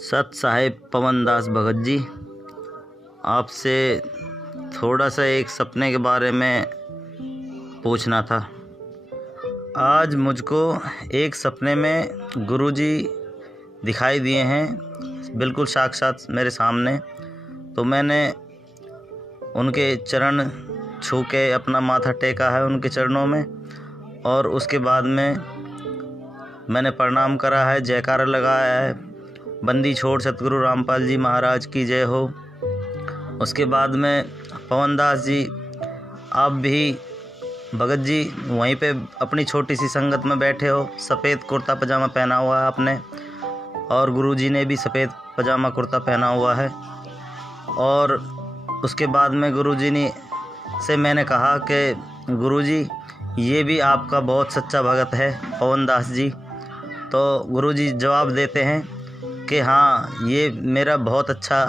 सत साहेब पवन दास भगत जी, आपसे थोड़ा सा एक सपने के बारे में पूछना था। आज मुझको एक सपने में गुरुजी दिखाई दिए हैं, बिल्कुल साक्षात मेरे सामने। तो मैंने उनके चरण छू के अपना माथा टेका है उनके चरणों में, और उसके बाद में मैंने प्रणाम करा है, जयकारा लगाया है, बंदी छोड़ सतगुरु रामपाल जी महाराज की जय हो। उसके बाद में पवन दास जी, आप भी भगत जी वहीं पे अपनी छोटी सी संगत में बैठे हो, सफ़ेद कुर्ता पजामा पहना हुआ है आपने, और गुरुजी ने भी सफ़ेद पजामा कुर्ता पहना हुआ है। और उसके बाद में गुरुजी ने से मैंने कहा कि गुरुजी ये भी आपका बहुत सच्चा भगत है पवन दास जी। तो गुरुजी जवाब देते हैं कि हाँ, ये मेरा बहुत अच्छा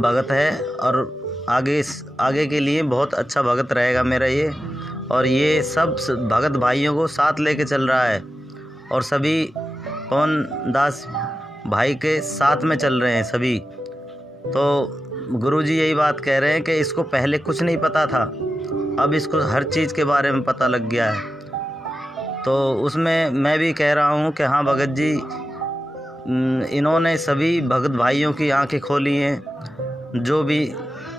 भगत है और आगे के लिए बहुत अच्छा भगत रहेगा मेरा ये। और ये सब भगत भाइयों को साथ लेके चल रहा है और सभी पवन दास भाई के साथ में चल रहे हैं सभी। तो गुरुजी यही बात कह रहे हैं कि इसको पहले कुछ नहीं पता था, अब इसको हर चीज़ के बारे में पता लग गया है। तो उसमें मैं भी कह रहा हूँ कि हाँ भगत जी, इन्होंने सभी भगत भाइयों की आंखें खोली हैं। जो भी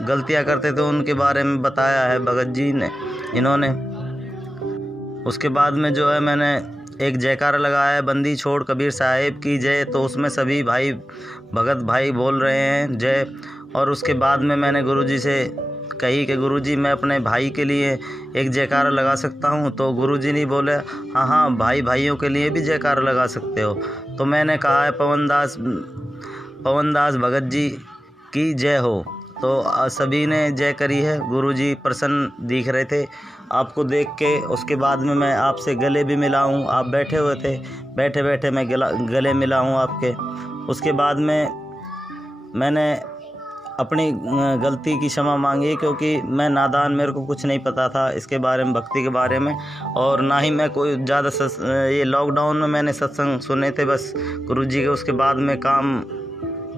गलतियां करते थे उनके बारे में बताया है भगत जी ने इन्होंने। उसके बाद में जो है मैंने एक जयकारा लगाया है, बंदी छोड़ कबीर साहिब की जय। तो उसमें सभी भाई भगत भाई बोल रहे हैं जय। और उसके बाद में मैंने गुरुजी से कही कि गुरुजी मैं अपने भाई के लिए एक जयकारा लगा सकता हूँ। तो गुरुजी ने बोले हाँ हाँ, भाई भाइयों के लिए भी जयकारा लगा सकते हो। तो मैंने कहा है पवन दास भगत जी की जय हो। तो सभी ने जय करी है। गुरुजी प्रसन्न दिख रहे थे आपको देख के। उसके बाद में मैं आपसे गले भी मिला हूँ, आप बैठे हुए थे, बैठे बैठे मैं गले मिला हूँ आपके। उसके बाद में मैंने अपनी गलती की क्षमा मांगी, क्योंकि मैं नादान, मेरे को कुछ नहीं पता था इसके बारे में, भक्ति के बारे में। और ना ही मैं कोई ज़्यादा ये लॉकडाउन में मैंने सत्संग सुने थे बस गुरुजी के। उसके बाद में काम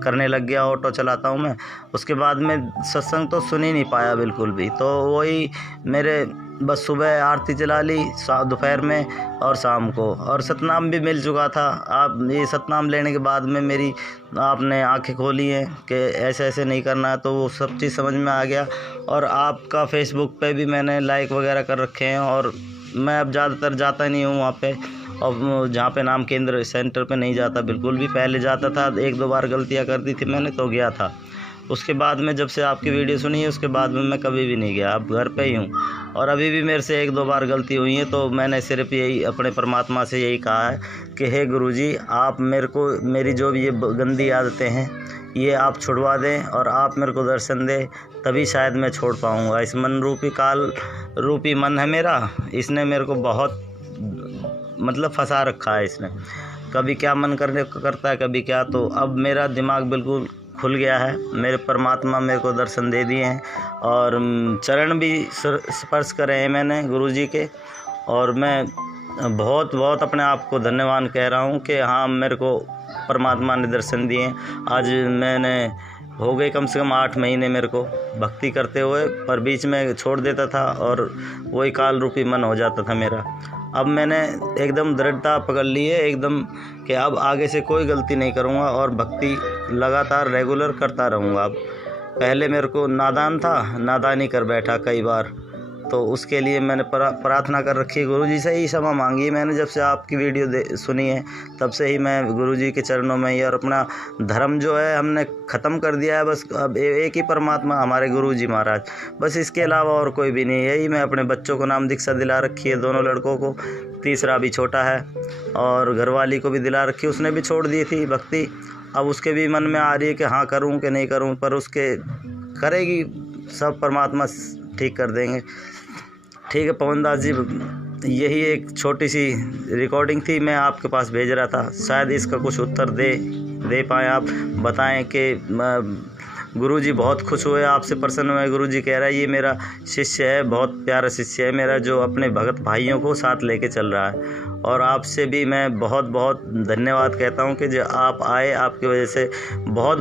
करने लग गया, ऑटो चलाता हूँ मैं। उसके बाद में सत्संग तो सुन ही नहीं पाया बिल्कुल भी। तो वही मेरे बस सुबह आरती चला ली, दोपहर में और शाम को, और सतनाम भी मिल चुका था। आप ये सतनाम लेने के बाद में मेरी आपने आंखें खोली हैं कि ऐसे ऐसे नहीं करना, तो वो सब चीज़ समझ में आ गया। और आपका फेसबुक पे भी मैंने लाइक वगैरह कर रखे हैं। और मैं अब ज़्यादातर जाता नहीं हूँ वहाँ पे, और जहाँ पे नाम केंद्र सेंटर पे नहीं जाता बिल्कुल भी। पहले जाता था, एक दो बार गलतियाँ कर दी थी मैंने तो गया था। उसके बाद में जब से आपकी वीडियो सुनी है उसके बाद में मैं कभी भी नहीं गया, अब घर पे ही हूँ। और अभी भी मेरे से एक दो बार गलती हुई है, तो मैंने सिर्फ यही अपने परमात्मा से यही कहा है कि हे गुरुजी, आप मेरे को मेरी जो भी ये गंदी आदतें हैं ये आप छुड़वा दें, और आप मेरे को दर्शन दें, तभी शायद मैं छोड़ पाऊँगा। इस मन रूपी काल रूपी मन है मेरा, इसने मेरे को बहुत मतलब फंसा रखा है इसने। कभी क्या मन करता है, कभी क्या। तो अब मेरा दिमाग बिल्कुल खुल गया है, मेरे परमात्मा मेरे को दर्शन दे दिए हैं, और चरण भी स्पर्श करे हैं मैंने गुरुजी के। और मैं बहुत बहुत अपने आप को धन्यवाद कह रहा हूँ कि हाँ, मेरे को परमात्मा ने दर्शन दिए। आज मैंने हो गए कम से कम 8 महीने मेरे को भक्ति करते हुए, पर बीच में छोड़ देता था और वही काल रूपी मन हो जाता था मेरा। अब मैंने एकदम दृढ़ता पकड़ ली है एकदम कि अब आगे से कोई गलती नहीं करूँगा और भक्ति लगातार रेगुलर करता रहूँगा। अब पहले मेरे को नादान था, नादानी कर बैठा कई बार, तो उसके लिए मैंने प्रार्थना कर रखी है। गुरुजी से ही क्षमा मांगी है मैंने। जब से आपकी वीडियो सुनी है तब से ही मैं गुरुजी के चरणों में ही, और अपना धर्म जो है हमने ख़त्म कर दिया है। बस अब एक ही परमात्मा हमारे गुरुजी महाराज, बस इसके अलावा और कोई भी नहीं। यही मैं अपने बच्चों को नाम दीक्षा दिला रखी है, दोनों लड़कों को, तीसरा भी छोटा है, और घरवाली को भी दिला रखी, उसने भी छोड़ दी थी भक्ति। अब उसके भी मन में आ रही है कि हाँ करूँ कि नहीं करूँ, पर उसके करेगी, सब परमात्मा ठीक कर देंगे। ठीक है पवन दास जी, यही एक छोटी सी रिकॉर्डिंग थी, मैं आपके पास भेज रहा था। शायद इसका कुछ उत्तर दे पाएँ आप, बताएं कि गुरुजी बहुत खुश हुए, आपसे प्रसन्न हुए। गुरुजी कह रहा है ये मेरा शिष्य है, बहुत प्यारा शिष्य है मेरा, जो अपने भगत भाइयों को साथ लेके चल रहा है। और आपसे भी मैं बहुत बहुत धन्यवाद कहता हूँ कि जो आप आए, आपकी वजह से बहुत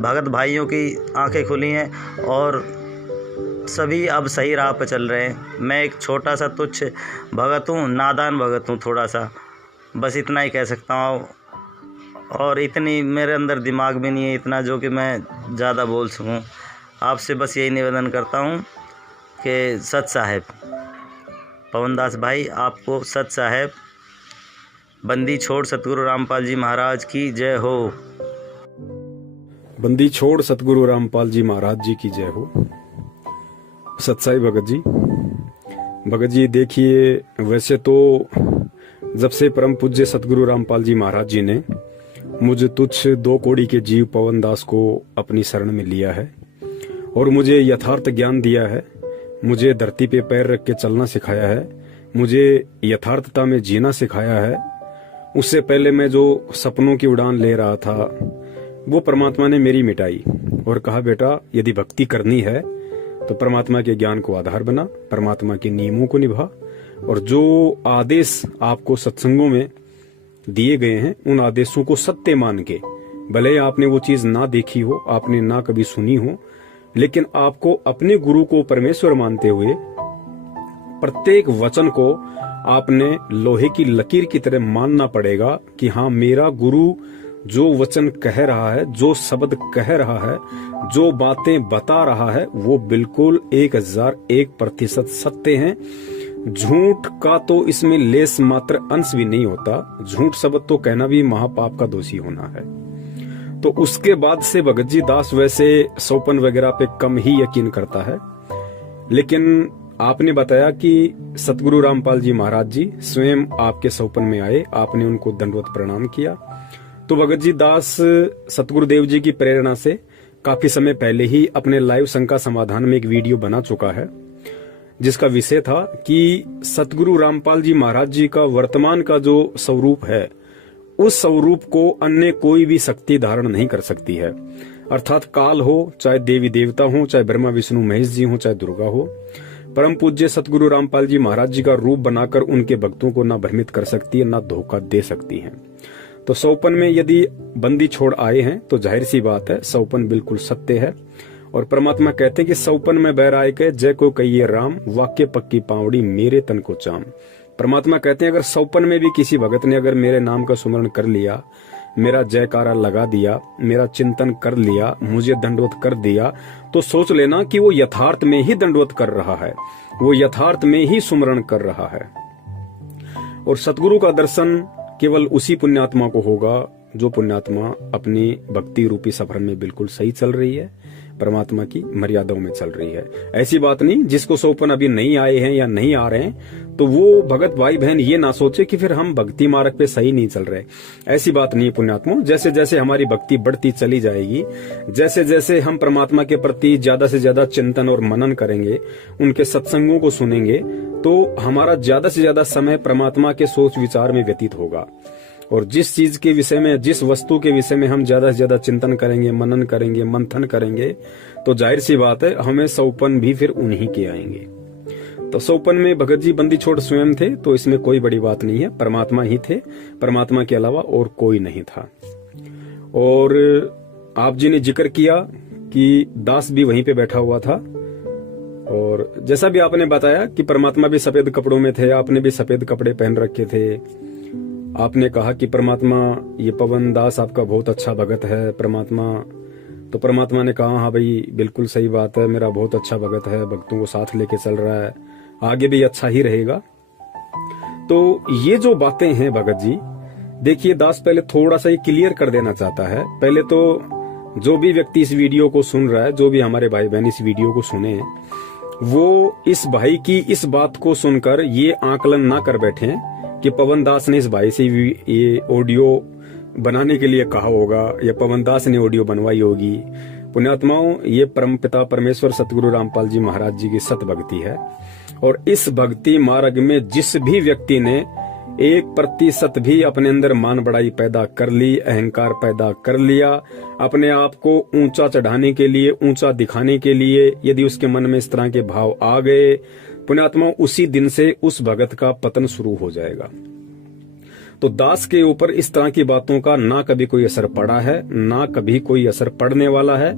भगत भाइयों की आंखें खुली हैं और सभी अब सही राह पर चल रहे हैं। मैं एक छोटा सा तुच्छ भगत हूँ, नादान भगत हूँ थोड़ा सा, बस इतना ही कह सकता हूँ। और इतनी मेरे अंदर दिमाग भी नहीं है इतना जो कि मैं ज़्यादा बोल सकूं। आपसे बस यही निवेदन करता हूं कि सत साहेब पवनदास भाई, आपको सत साहेब बंदी छोड़ सतगुरु रामपाल जी महाराज की जय हो। बंदी छोड़ सतगुरु रामपाल जी महाराज जी की जय हो। सत्साई भगत जी। भगत जी देखिए, वैसे तो जब से परम पूज्य सतगुरु रामपाल जी महाराज जी ने मुझे तुच्छ 2 कौड़ी के जीव पवनदास को अपनी शरण में लिया है और मुझे यथार्थ ज्ञान दिया है, मुझे धरती पे पैर रख के चलना सिखाया है, मुझे यथार्थता में जीना सिखाया है। उससे पहले मैं जो सपनों की उड़ान ले रहा था वो परमात्मा ने मेरी मिटाई और कहा बेटा यदि भक्ति करनी है तो परमात्मा के ज्ञान को आधार बना, परमात्मा के नियमों को निभा और जो आदेश आपको सत्संगों में दिए गए हैं उन आदेशों को सत्य मान के, भले आपने वो चीज ना देखी हो, आपने ना कभी सुनी हो, लेकिन आपको अपने गुरु को परमेश्वर मानते हुए प्रत्येक वचन को आपने लोहे की लकीर की तरह मानना पड़ेगा कि हाँ, मेरा गुरु जो वचन कह रहा है, जो शब्द कह रहा है, जो बातें बता रहा है वो बिल्कुल 1001% सत्य हैं। झूठ का तो इसमें लेस मात्र अंश भी नहीं होता। झूठ शब्द तो कहना भी महापाप का दोषी होना है। तो उसके बाद से भगत जी दास वैसे सौपन वगैरह पे कम ही यकीन करता है, लेकिन आपने बताया कि सतगुरु रामपाल जी महाराज जी स्वयं आपके सौपन में आए, आपने उनको दंडवत प्रणाम किया। तो भगत जी दास सतगुरुदेव जी की प्रेरणा से काफी समय पहले ही अपने लाइव शंका समाधान में एक वीडियो बना चुका है जिसका विषय था कि सतगुरु रामपाल जी महाराज जी का वर्तमान का जो स्वरूप है उस स्वरूप को अन्य कोई भी शक्ति धारण नहीं कर सकती है। अर्थात काल हो, चाहे देवी देवता हो, चाहे ब्रह्मा विष्णु महेश जी हो, चाहे दुर्गा हो, परम पूज्य सतगुरु रामपाल जी महाराज जी का रूप बनाकर उनके भक्तों को ना भ्रमित कर सकती है, ना धोखा दे सकती है। तो सौपन में यदि बंदी छोड़ आए हैं तो जाहिर सी बात है सौपन बिल्कुल सत्य है। और परमात्मा कहते हैं कि सौपन में बैराय के जय को कहिए राम, वाक्य पक्की पावड़ी मेरे तन को चाम। परमात्मा कहते हैं अगर सौपन में भी किसी भगत ने अगर मेरे नाम का सुमरण कर लिया, मेरा जयकारा लगा दिया, मेरा चिंतन कर लिया, मुझे दंडवत कर दिया, तो सोच लेना कि वो यथार्थ में ही दंडवत कर रहा है, वो यथार्थ में ही सुमरण कर रहा है। और सतगुरु का दर्शन केवल उसी पुण्यात्मा को होगा जो पुण्यात्मा अपनी भक्ति रूपी सफर में बिल्कुल सही चल रही है, परमात्मा की मर्यादाओं में चल रही है। ऐसी बात नहीं जिसको सौपन अभी नहीं आए हैं या नहीं आ रहे हैं तो वो भगत भाई बहन ये ना सोचे कि फिर हम भक्ति मार्ग पे सही नहीं चल रहे। ऐसी बात नहीं है पुण्यात्मा। जैसे जैसे हमारी भक्ति बढ़ती चली जाएगी, जैसे जैसे हम परमात्मा के प्रति ज्यादा से ज्यादा चिंतन और मनन करेंगे, उनके सत्संगों को सुनेंगे, तो हमारा ज्यादा से ज्यादा समय परमात्मा के सोच विचार में व्यतीत होगा। और जिस चीज के विषय में, जिस वस्तु के विषय में हम ज्यादा से ज्यादा चिंतन करेंगे, मनन करेंगे, मंथन करेंगे, तो जाहिर सी बात है हमें सौपन भी फिर उन्हीं के आएंगे। तो सौपन में भगत जी बंदी छोड़ स्वयं थे, तो इसमें कोई बड़ी बात नहीं है, परमात्मा ही थे, परमात्मा के अलावा और कोई नहीं था। और आप जी ने जिक्र किया कि दास भी वहीं पे बैठा हुआ था, और जैसा भी आपने बताया कि परमात्मा भी सफेद कपड़ों में थे, आपने भी सफेद कपड़े पहन रखे थे। आपने कहा कि परमात्मा, ये पवन दास आपका बहुत अच्छा भगत है परमात्मा। तो परमात्मा ने कहा हाँ भाई बिल्कुल सही बात है, मेरा बहुत अच्छा भगत है, भक्तों को साथ लेके चल रहा है, आगे भी अच्छा ही रहेगा। तो ये जो बातें हैं भगत जी, देखिए दास पहले थोड़ा सा ये क्लियर कर देना चाहता है। पहले तो जो भी व्यक्ति इस वीडियो को सुन रहा है, जो भी हमारे भाई बहन इस वीडियो को सुने, वो इस भाई की इस बात को सुनकर ये आकलन ना कर बैठे कि पवन दास ने इस भाई से ये ऑडियो बनाने के लिए कहा होगा या पवन दास ने ऑडियो बनवाई होगी। पुण्यात्माओं, ये परमपिता परमेश्वर सतगुरु रामपाल जी महाराज जी की सत भक्ति है। और इस भक्ति मार्ग में जिस भी व्यक्ति ने 1% भी अपने अंदर मान बड़ाई पैदा कर ली, अहंकार पैदा कर लिया, अपने आप को ऊंचा चढ़ाने के लिए, ऊंचा दिखाने के लिए यदि उसके मन में इस तरह के भाव आ गए, पुण्यात्मा, उसी दिन से उस भगत का पतन शुरू हो जाएगा। तो दास के ऊपर इस तरह की बातों का ना कभी कोई असर पड़ा है, ना कभी कोई असर पड़ने वाला है,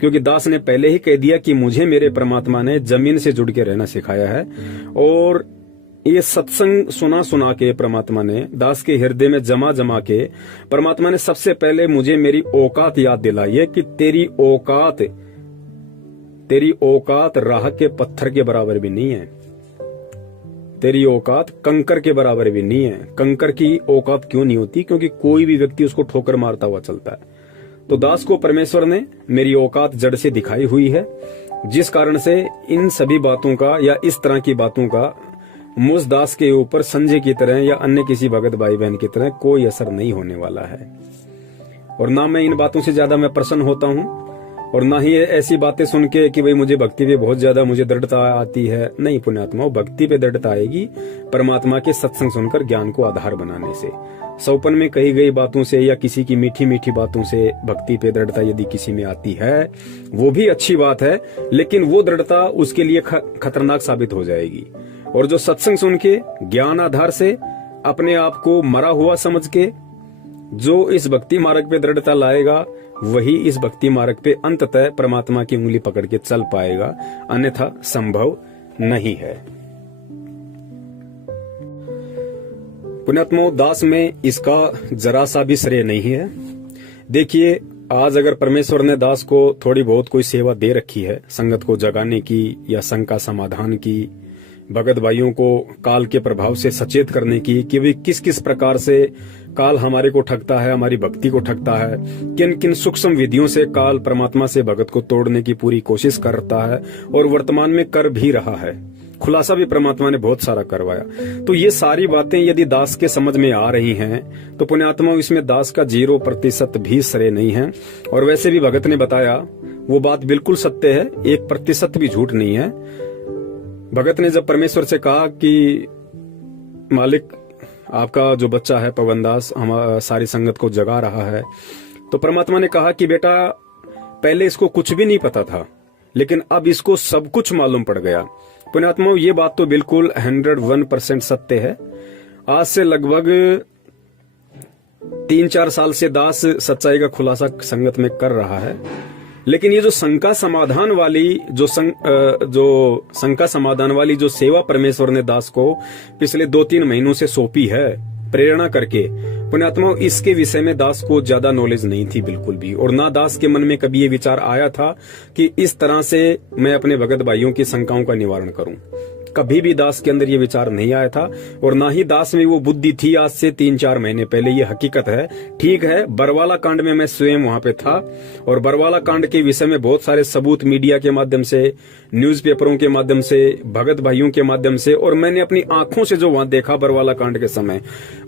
क्योंकि दास ने पहले ही कह दिया कि मुझे मेरे परमात्मा ने जमीन से जुड़ के रहना सिखाया है। और ये सत्संग सुना सुना के परमात्मा ने दास के हृदय में जमा जमा के परमात्मा ने सबसे पहले मुझे मेरी औकात याद दिलाई है कि तेरी औकात राह के पत्थर के बराबर भी नहीं है, तेरी औकात कंकर के बराबर भी नहीं है। कंकर की औकात क्यों नहीं होती? क्योंकि कोई भी व्यक्ति उसको ठोकर मारता हुआ चलता है। तो दास को परमेश्वर ने मेरी औकात जड़ से दिखाई हुई है, जिस कारण से इन सभी बातों का या इस तरह की बातों का मुझ दास के ऊपर संजय की तरह या अन्य किसी भगत भाई बहन की तरह कोई असर नहीं होने वाला है। और ना मैं इन बातों से ज्यादा मैं प्रसन्न होता हूं, और ना ही ऐसी बातें सुन के कि भाई मुझे भक्ति पे बहुत ज्यादा मुझे दृढ़ता आती है। नहीं पुण्यात्मा, भक्ति पे दृढ़ता आएगी परमात्मा के सत्संग सुनकर, ज्ञान को आधार बनाने से। सौपन में कही गई बातों से या किसी की मीठी मीठी बातों से भक्ति पे दृढ़ता यदि किसी में आती है, वो भी अच्छी बात है, लेकिन वो दृढ़ता उसके लिए खतरनाक साबित हो जाएगी। और जो सत्संग सुन के ज्ञान आधार से अपने आप को मरा हुआ समझ के जो इस भक्ति मार्ग पे दृढ़ता लाएगा, वही इस भक्ति मार्ग पे अंततः परमात्मा की उंगली पकड़ के चल पाएगा, अन्यथा संभव नहीं है। पुण्यात्मा, दास में इसका जरा सा भी श्रेय नहीं है। देखिए, आज अगर परमेश्वर ने दास को थोड़ी बहुत कोई सेवा दे रखी है, संगत को जगाने की या शंका समाधान की, भगत भाइयों को काल के प्रभाव से सचेत करने की कि वे किस किस प्रकार से काल हमारे को ठगता है, हमारी भक्ति को ठगता है, किन किन सूक्ष्म विधियों से काल परमात्मा से भगत को तोड़ने की पूरी कोशिश करता है और वर्तमान में कर भी रहा है। खुलासा भी परमात्मा ने बहुत सारा करवाया। तो ये सारी बातें यदि दास के समझ में आ रही हैं, तो पुण्यात्मा, इसमें दास का 0% भी श्रेय नहीं है। और वैसे भी भगत ने बताया वो बात बिल्कुल सत्य है, 1% भी झूठ नहीं है। भगत ने जब परमेश्वर से कहा कि मालिक, आपका जो बच्चा है पवन दास हमारी सारी संगत को जगा रहा है, तो परमात्मा ने कहा कि बेटा, पहले इसको कुछ भी नहीं पता था, लेकिन अब इसको सब कुछ मालूम पड़ गया। पुण्यात्मा, ये बात तो बिल्कुल 101% सत्य है। आज से लगभग 3-4 साल से दास सच्चाई का खुलासा संगत में कर रहा है, लेकिन ये जो शंका समाधान वाली जो शंका समाधान वाली जो सेवा परमेश्वर ने दास को पिछले 2-3 महीनों से सौंपी है प्रेरणा करके, पुण्यात्मा, इसके विषय में दास को ज्यादा नॉलेज नहीं थी बिल्कुल भी। और ना दास के मन में कभी ये विचार आया था कि इस तरह से मैं अपने भगत भाइयों की शंकाओं का निवारण करूं। कभी भी दास के अंदर ये विचार नहीं आया था, और ना ही दास में वो बुद्धि थी आज से 3-4 महीने पहले। ये हकीकत है। ठीक है, बरवाला कांड में मैं स्वयं वहां पे था, और बरवाला कांड के विषय में बहुत सारे सबूत मीडिया के माध्यम से, न्यूज़पेपरों के माध्यम से, भगत भाइयों के माध्यम से, और मैंने अपनी आंखों से जो वहां देखा बरवाला कांड के समय,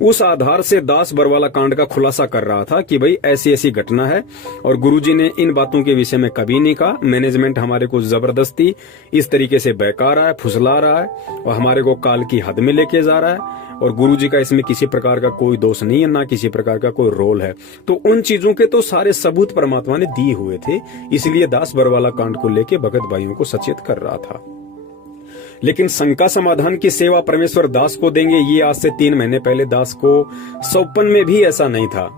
उस आधार से दास बरवाला कांड का खुलासा कर रहा था कि भाई ऐसी ऐसी घटना है। और गुरुजी ने इन बातों के विषय में कभी नहीं कहा। मैनेजमेंट हमारे को जबरदस्ती इस तरीके से बहका रहा है, फुसला रहा है, और हमारे को काल की हद में लेके जा रहा है। और गुरुजी का इसमें किसी प्रकार का कोई दोष नहीं है, ना किसी प्रकार का कोई रोल है। तो उन चीजों के तो सारे सबूत परमात्मा ने दिए हुए थे, इसलिए दास बरवाला कांड को लेके भगत भाइयों को सचेत कर रहा था। लेकिन शंका समाधान की सेवा परमेश्वर दास को देंगे, ये आज से 3 महीने पहले दास को सौपन में भी ऐसा नहीं था।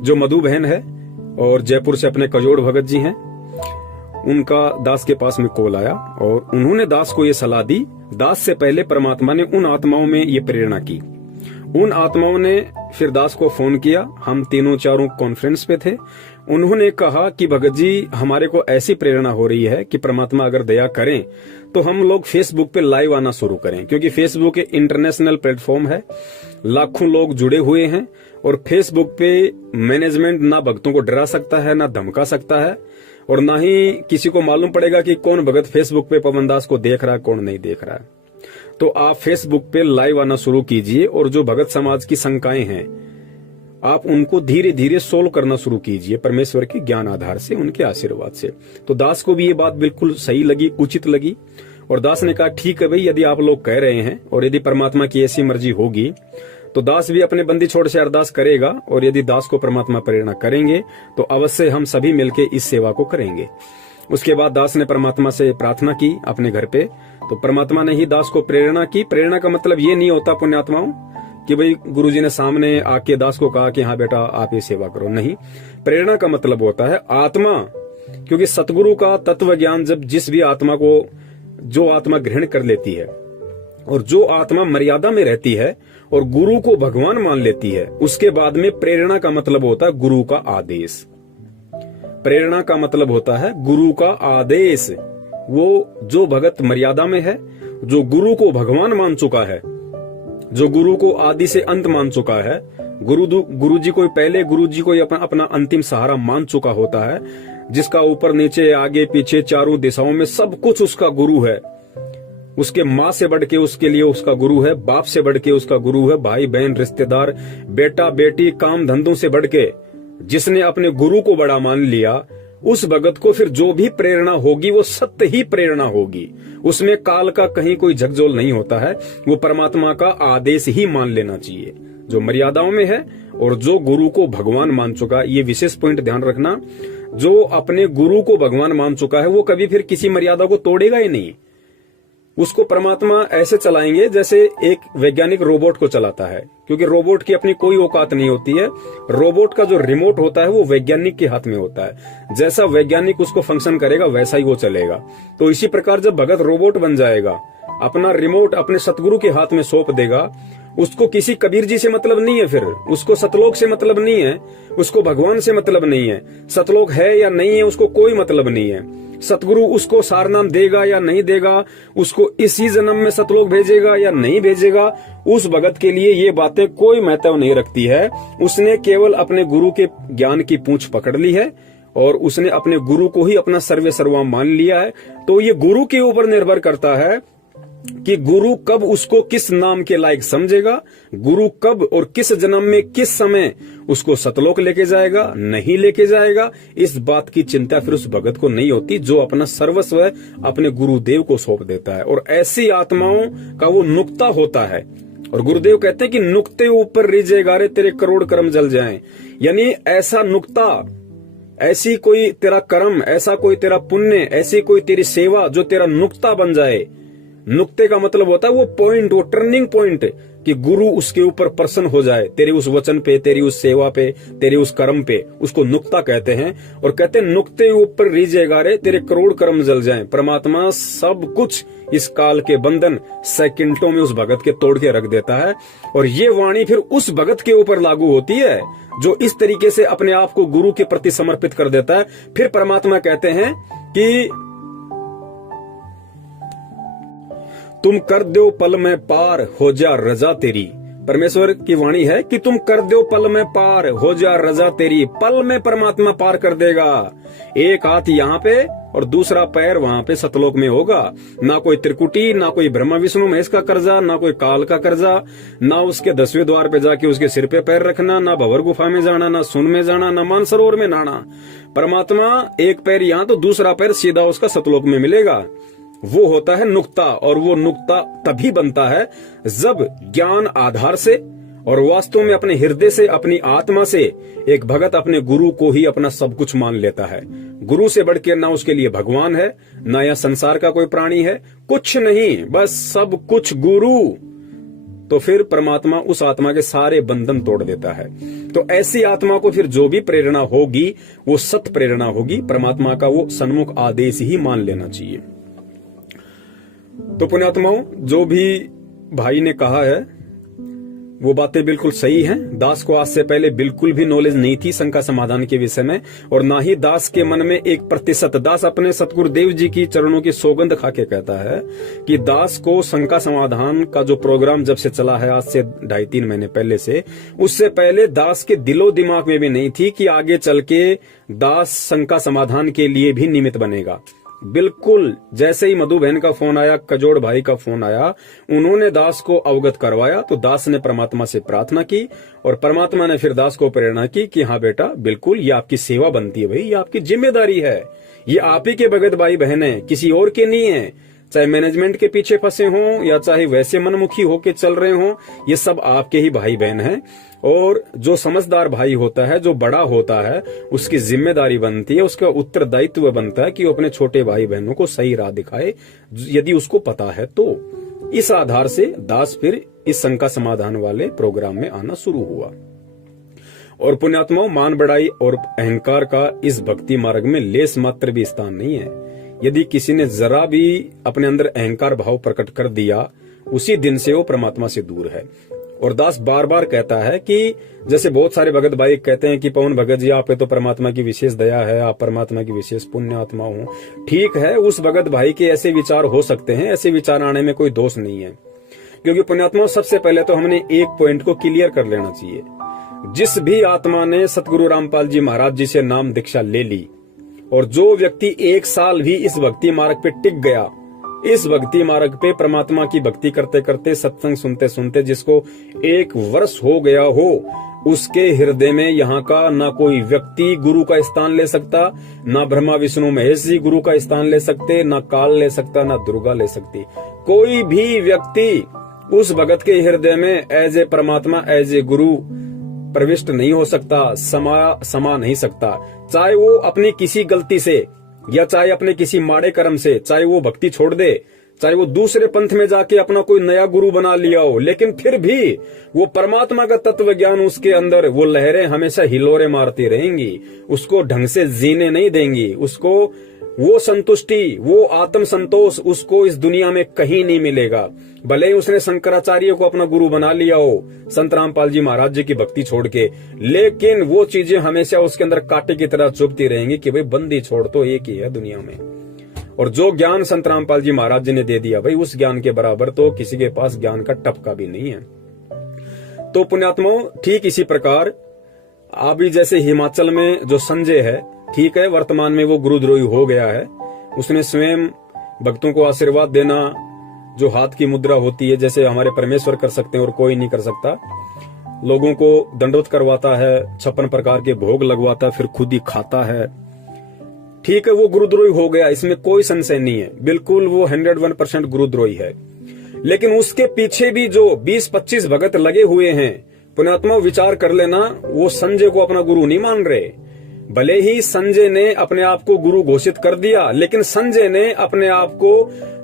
जो मधु बहन है और जयपुर से अपने कजोड़ भगत जी हैं, उनका दास के पास में कॉल आया और उन्होंने दास को ये सलाह दी। दास से पहले परमात्मा ने उन आत्माओं में ये प्रेरणा की। उन आत्माओं ने फिर दास को फोन किया। हम 3-4 कॉन्फ्रेंस पे थे। उन्होंने कहा कि भगत जी, हमारे को ऐसी प्रेरणा हो रही है कि परमात्मा अगर दया करें तो हम लोग फेसबुक पे लाइव आना शुरू करें, क्योंकि फेसबुक एक इंटरनेशनल प्लेटफॉर्म है, लाखों लोग जुड़े हुए हैं। और फेसबुक पे मैनेजमेंट ना भक्तों को डरा सकता है, ना धमका सकता है, और ना ही किसी को मालूम पड़ेगा कि कौन भगत फेसबुक पे पवन दास को देख रहा है, कौन नहीं देख रहा है। तो आप फेसबुक पे लाइव आना शुरू कीजिए, और जो भगत समाज की शंकाएं हैं आप उनको धीरे धीरे सोल्व करना शुरू कीजिए, परमेश्वर के ज्ञान आधार से, उनके आशीर्वाद से। तो दास को भी ये बात बिल्कुल सही लगी, उचित लगी, और दास ने कहा ठीक है भाई, यदि आप लोग कह रहे हैं और यदि परमात्मा की ऐसी मर्जी होगी तो दास भी अपने बंदी छोड़ से अरदास करेगा, और यदि दास को परमात्मा प्रेरणा करेंगे तो अवश्य हम सभी मिलकर इस सेवा को करेंगे। उसके बाद दास ने परमात्मा से प्रार्थना की अपने घर पे, तो परमात्मा ने ही दास को प्रेरणा की। प्रेरणा का मतलब ये नहीं होता पुण्यात्माओं कि भाई गुरुजी ने सामने आके दास को कहा कि हाँ बेटा आप ये सेवा करो, नहीं। प्रेरणा का मतलब होता है आत्मा, क्योंकि सतगुरु का तत्व ज्ञान जब जिस भी आत्मा को, जो आत्मा ग्रहण कर लेती है और जो आत्मा मर्यादा में रहती है और गुरु को भगवान मान लेती है, उसके बाद में प्रेरणा का मतलब होता है गुरु का आदेश। प्रेरणा का मतलब होता है गुरु का आदेश। वो जो भगत मर्यादा में है, जो गुरु को भगवान मान चुका है, जो गुरु को आदि से अंत मान चुका है, गुरु जी को पहले, गुरु जी को अपना अंतिम सहारा मान चुका होता है, जिसका ऊपर नीचे आगे पीछे चारों दिशाओं में सब कुछ उसका गुरु है। उसके माँ से बढ़ के उसके लिए उसका गुरु है, बाप से बढ़ के उसका गुरु है, भाई बहन रिश्तेदार बेटा बेटी काम धंधों से बढ़ के जिसने अपने गुरु को बड़ा मान लिया, उस भगत को फिर जो भी प्रेरणा होगी वो सत्य ही प्रेरणा होगी। उसमें काल का कहीं कोई झकझोल नहीं होता है, वो परमात्मा का आदेश ही मान लेना चाहिए, जो मर्यादाओं में है और जो गुरु को भगवान मान चुका। ये विशेष पॉइंट ध्यान रखना, जो अपने गुरु को भगवान मान चुका है वो कभी फिर किसी मर्यादा को तोड़ेगा ही नहीं। उसको परमात्मा ऐसे चलाएंगे जैसे एक वैज्ञानिक रोबोट को चलाता है, क्योंकि रोबोट की अपनी कोई औकात नहीं होती है। रोबोट का जो रिमोट होता है वो वैज्ञानिक के हाथ में होता है। जैसा वैज्ञानिक उसको फंक्शन करेगा वैसा ही वो चलेगा। तो इसी प्रकार जब भगत रोबोट बन जाएगा, अपना रिमोट अपने सतगुरु के हाथ में सौंप देगा, उसको किसी कबीर जी से मतलब नहीं है, फिर उसको सतलोक से मतलब नहीं है, उसको भगवान से मतलब नहीं है, सतलोक है या नहीं है उसको कोई मतलब नहीं है। सतगुरु उसको सार नाम देगा या नहीं देगा, उसको इसी जन्म में सतलोक भेजेगा या नहीं भेजेगा, उस भगत के लिए ये बातें कोई महत्व नहीं रखती है। उसने केवल अपने गुरु के ज्ञान की पूंछ पकड़ ली है और उसने अपने गुरु को ही अपना सर्वे सर्वा मान लिया है। तो ये गुरु के ऊपर निर्भर करता है कि गुरु कब उसको किस नाम के लायक समझेगा, गुरु कब और किस जन्म में किस समय उसको सतलोक लेके जाएगा, नहीं लेके जाएगा, इस बात की चिंता फिर उस भगत को नहीं होती, जो अपना सर्वस्व अपने गुरुदेव को सौंप देता है। और ऐसी आत्माओं का वो नुक्ता होता है। और गुरुदेव कहते हैं कि नुक्ते ऊपर रिझेगा रे तेरे करोड़ कर्म जल जाएं। यानी ऐसा नुक्ता, ऐसी कोई तेरा कर्म, ऐसा कोई तेरा पुण्य, ऐसी कोई तेरी सेवा जो तेरा नुक्ता बन जाए। नुक्ते का मतलब होता है वो पॉइंट, वो टर्निंग पॉइंट, कि गुरु उसके ऊपर प्रसन्न हो जाए, तेरे उस वचन पे, तेरी उस सेवा पे, तेरे उस कर्म पे, उसको नुक्ता कहते हैं। और कहते हैं नुक्ते ऊपर रीझेगा रे तेरे करोड़ कर्म जल जाएं। परमात्मा सब कुछ इस काल के बंधन सेकंडों में उस भगत के तोड़ के रख देता है। और ये वाणी फिर उस भगत के ऊपर लागू होती है जो इस तरीके से अपने आप को गुरु के प्रति समर्पित कर देता है। फिर परमात्मा कहते हैं कि तुम कर दो पल में पार हो जा रजा तेरी। परमेश्वर की वाणी है कि तुम कर दो पल में पार हो जा रजा तेरी। पल में परमात्मा पार कर देगा। एक हाथ यहाँ पे और दूसरा पैर वहां पे सतलोक में होगा। ना कोई त्रिकुटी, ना कोई ब्रह्मा विष्णु महेश का कर्जा, ना कोई काल का कर्जा, ना उसके 10वें द्वार पे जाके उसके सिर पे पैर रखना, ना भंवर गुफा में जाना, ना सुन में जाना, ना मानसरोवर में नहाना। परमात्मा एक पैर यहाँ तो दूसरा पैर सीधा उसका सतलोक में मिलेगा। वो होता है नुक्ता। और वो नुक्ता तभी बनता है जब ज्ञान आधार से और वास्तव में अपने हृदय से, अपनी आत्मा से एक भगत अपने गुरु को ही अपना सब कुछ मान लेता है। गुरु से बढ़कर ना उसके लिए भगवान है, ना या संसार का कोई प्राणी है, कुछ नहीं, बस सब कुछ गुरु। तो फिर परमात्मा उस आत्मा के सारे बंधन तोड़ देता है। तो ऐसी आत्मा को फिर जो भी प्रेरणा होगी वो सत प्रेरणा होगी। परमात्मा का वो सन्मुख आदेश ही मान लेना चाहिए। तो पुण्यात्माओं, जो भी भाई ने कहा है वो बातें बिल्कुल सही हैं। दास को आज से पहले बिल्कुल भी नॉलेज नहीं थी शंका समाधान के विषय में, और ना ही दास के मन में 1%। दास अपने सतगुरुदेव जी की चरणों की सौगंध खा के कहता है कि दास को शंका समाधान का जो प्रोग्राम जब से चला है, आज से 2.5-3 महीने पहले से, उससे पहले दास के दिलो दिमाग में भी नहीं थी कि आगे चल के दास शंका समाधान के लिए भी निमित्त बनेगा। बिल्कुल जैसे ही मधु बहन का फोन आया, कजोड़ भाई का फोन आया, उन्होंने दास को अवगत करवाया, तो दास ने परमात्मा से प्रार्थना की और परमात्मा ने फिर दास को प्रेरणा की कि हाँ बेटा, बिल्कुल ये आपकी सेवा बनती है भाई, ये आपकी जिम्मेदारी है, ये आप ही के भगत भाई बहन है, किसी और के नहीं है। चाहे मैनेजमेंट के पीछे फंसे हों या चाहे वैसे मनमुखी होके चल रहे हों, ये सब आपके ही भाई बहन हैं। और जो समझदार भाई होता है, जो बड़ा होता है, उसकी जिम्मेदारी बनती है, उसका उत्तरदायित्व बनता है कि वो अपने छोटे भाई बहनों को सही राह दिखाए, यदि उसको पता है तो। इस आधार से दास फिर इस शंका समाधान वाले प्रोग्राम में आना शुरू हुआ। और पुण्यात्माओं, मान बढ़ाई और अहंकार का इस भक्ति मार्ग में लेस मात्र भी स्थान नहीं है। यदि किसी ने जरा भी अपने अंदर अहंकार भाव प्रकट कर दिया, उसी दिन से वो परमात्मा से दूर है। और दास बार बार कहता है कि जैसे बहुत सारे भगत भाई कहते हैं कि पवन भगत जी, आप पे तो परमात्मा की विशेष दया है, आप परमात्मा की विशेष पुण्य आत्मा हो। ठीक है, उस भगत भाई के ऐसे विचार हो सकते हैं, ऐसे विचार आने में कोई दोष नहीं है। क्योंकि पुण्यात्मा, सबसे पहले तो हमने एक पॉइंट को क्लियर कर लेना चाहिए। जिस भी आत्मा ने सतगुरु रामपाल जी महाराज जी से नाम दीक्षा ले ली, और जो व्यक्ति 1 साल भी इस भक्ति मार्ग पे टिक गया, इस भक्ति मार्ग पे परमात्मा की भक्ति करते करते, सत्संग सुनते सुनते जिसको 1 वर्ष हो गया हो, उसके हृदय में यहाँ का ना कोई व्यक्ति गुरु का स्थान ले सकता, ना ब्रह्मा विष्णु महेश जी गुरु का स्थान ले सकते, ना काल ले सकता, ना दुर्गा ले सकती। कोई भी व्यक्ति उस भगत के हृदय में एज ए परमात्मा, एज ए गुरु प्रविष्ट नहीं हो सकता, समा नहीं सकता। चाहे वो अपनी किसी गलती से या चाहे अपने किसी माड़े कर्म से, चाहे वो भक्ति छोड़ दे, चाहे वो दूसरे पंथ में जाके अपना कोई नया गुरु बना लिया हो, लेकिन फिर भी वो परमात्मा का तत्व ज्ञान उसके अंदर, वो लहरें हमेशा हिलोरे मारती रहेंगी, उसको ढंग से जीने नहीं देंगी, उसको वो संतुष्टि, वो आत्म संतोष उसको इस दुनिया में कहीं नहीं मिलेगा। भले ही उसने शंकराचार्य को अपना गुरु बना लिया हो, संत रामपाल जी महाराज जी की भक्ति छोड़ के, लेकिन वो चीजें हमेशा उसके अंदर कांटे की तरह चुभती रहेंगी कि भाई बंदी छोड़ तो एक ही है दुनिया में। और जो ज्ञान संत रामपाल जी महाराज जी ने दे दिया, भाई उस ज्ञान के बराबर तो किसी के पास ज्ञान का टपका भी नहीं है। तो पुण्यात्माओं, ठीक इसी प्रकार अभी जैसे हिमाचल में जो संजय है, ठीक है, वर्तमान में वो गुरुद्रोही हो गया है। उसने स्वयं भक्तों को आशीर्वाद देना, जो हाथ की मुद्रा होती है, जैसे हमारे परमेश्वर कर सकते हैं और कोई नहीं कर सकता, लोगों को दंडवत करवाता है, 56 प्रकार के भोग लगवाता है, फिर खुद ही खाता है। ठीक है, वो गुरुद्रोही हो गया, इसमें कोई संशय नहीं है, बिल्कुल वो 101% गुरुद्रोही है। लेकिन उसके पीछे भी जो 20-25 भगत लगे हुए हैं, पुण्यात्मा विचार कर लेना, वो संजय को अपना गुरु नहीं मान रहे। भले ही संजय ने अपने आप को गुरु घोषित कर दिया, लेकिन संजय ने अपने आप को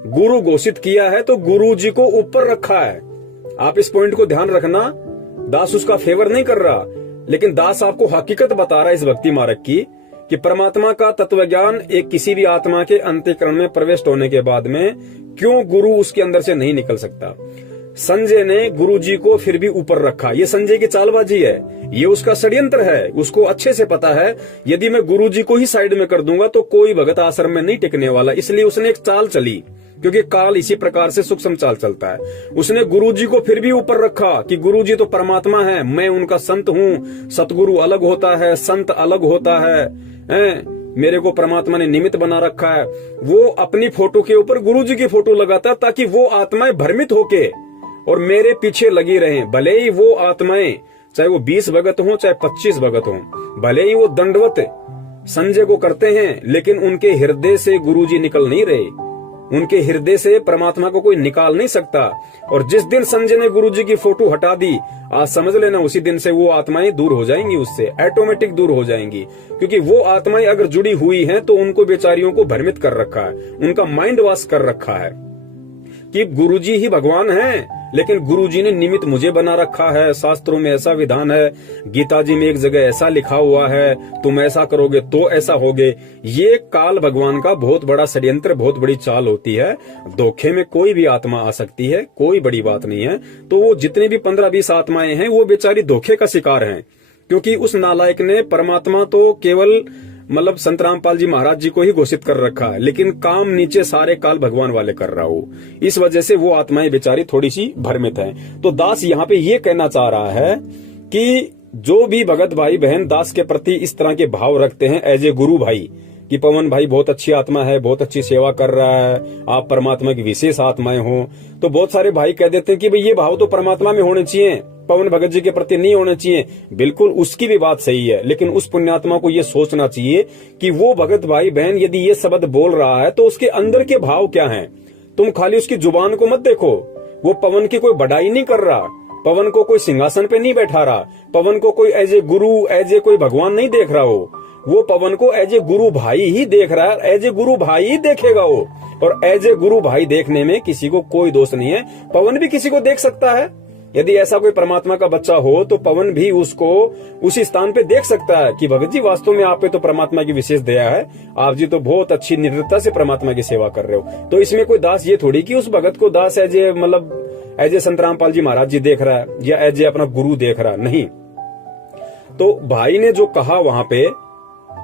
गुरु घोषित किया है तो गुरु जी को ऊपर रखा है। आप इस पॉइंट को ध्यान रखना। दास उसका फेवर नहीं कर रहा, लेकिन दास आपको हकीकत बता रहा है इस भक्ति मार्ग की, कि परमात्मा का तत्व ज्ञान एक किसी भी आत्मा के अंतःकरण में प्रविष्ट होने के बाद में क्यों गुरु उसके अंदर से नहीं निकल सकता। संजय ने गुरु जी को फिर भी ऊपर रखा। ये संजय की चालबाजी है, ये उसका षड्यंत्र है, उसको अच्छे से पता है यदि मैं गुरु जी को ही साइड में कर दूंगा तो कोई भगत आश्रम में नहीं टिकने वाला। इसलिए उसने एक चाल चली, क्योंकि काल इसी प्रकार से सूक्ष्म चाल चलता है। उसने गुरु जी को फिर भी ऊपर रखा कि गुरु जी तो परमात्मा है, मैं उनका संत हूँ। सतगुरु अलग होता है, संत अलग होता है, मेरे को परमात्मा ने निमित्त बना रखा है। वो अपनी फोटो के ऊपर गुरु जी की फोटो लगाता ताकि वो आत्माएं भ्रमित होके और मेरे पीछे लगी रहें। भले ही वो आत्माएं, चाहे वो 20 भगत हों चाहे 25 भगत हों, भले ही वो दंडवत संजय को करते हैं, लेकिन उनके हृदय से गुरुजी निकल नहीं रहे, उनके हृदय से परमात्मा को कोई निकाल नहीं सकता। और जिस दिन संजय ने गुरुजी की फोटो हटा दी, आज समझ लेना उसी दिन से वो आत्माएं दूर हो जाएंगी, उससे ऑटोमेटिक दूर हो जाएंगी। क्योंकि वो आत्माएं अगर जुड़ी हुई हैं तो उनको बेचारियों को भ्रमित कर रखा है, उनका माइंड वॉश कर रखा है कि गुरुजी ही भगवान हैं, लेकिन गुरुजी ने निमित्त मुझे बना रखा है। शास्त्रों में ऐसा विधान है, गीता जी में एक जगह ऐसा लिखा हुआ है, तुम ऐसा करोगे तो ऐसा होगे। ये काल भगवान का बहुत बड़ा षड्यंत्र, बहुत बड़ी चाल होती है। धोखे में कोई भी आत्मा आ सकती है, कोई बड़ी बात नहीं है। तो वो जितने भी 15-20 आत्माएं हैं वो बेचारी धोखे का शिकार हैं, क्योंकि उस नालायक ने परमात्मा तो केवल मतलब संत रामपाल जी महाराज जी को ही घोषित कर रखा है, लेकिन काम नीचे सारे काल भगवान वाले कर रहा हो। इस वजह से वो आत्माएं बेचारी थोड़ी सी भ्रमित हैं। तो दास यहाँ पे ये कहना चाह रहा है कि जो भी भगत भाई बहन दास के प्रति इस तरह के भाव रखते हैं एज ए गुरु भाई, कि पवन भाई बहुत अच्छी आत्मा है, बहुत अच्छी सेवा कर रहा है, आप परमात्मा की विशेष आत्माएं हो, तो बहुत सारे भाई कह देते हैं कि भाई ये भाव तो परमात्मा में होने चाहिए, पवन भगत जी के प्रति नहीं होने चाहिए। बिल्कुल उसकी भी बात सही है, लेकिन उस पुण्यात्मा को ये सोचना चाहिए कि वो भगत भाई बहन यदि ये शब्द बोल रहा है तो उसके अंदर के भाव क्या हैं। तुम खाली उसकी जुबान को मत देखो, वो पवन की कोई बढ़ाई नहीं कर रहा, पवन को कोई सिंहासन पे नहीं बैठा रहा, पवन को कोई as a Guru as a कोई भगवान नहीं देख रहा हो, वो पवन को एज ए गुरु भाई ही देख रहा है, एज ए गुरु भाई ही देखेगा वो। और एज ए गुरु भाई देखने में किसी को कोई दोष नहीं है, पवन भी किसी को देख सकता है। यदि ऐसा कोई परमात्मा का बच्चा हो तो पवन भी उसको उसी स्थान पे देख सकता है कि भगत जी वास्तव में आप पे तो परमात्मा की विशेष दया है, आप जी तो बहुत अच्छी निर्भरता से परमात्मा की सेवा कर रहे हो। तो इसमें कोई दास ये थोड़ी कि उस भगत को दास एज ए मतलब एज ए संत रामपाल जी महाराज जी देख रहा है या एज ए अपना गुरु देख रहा है, नहीं। तो भाई ने जो कहा वहां पे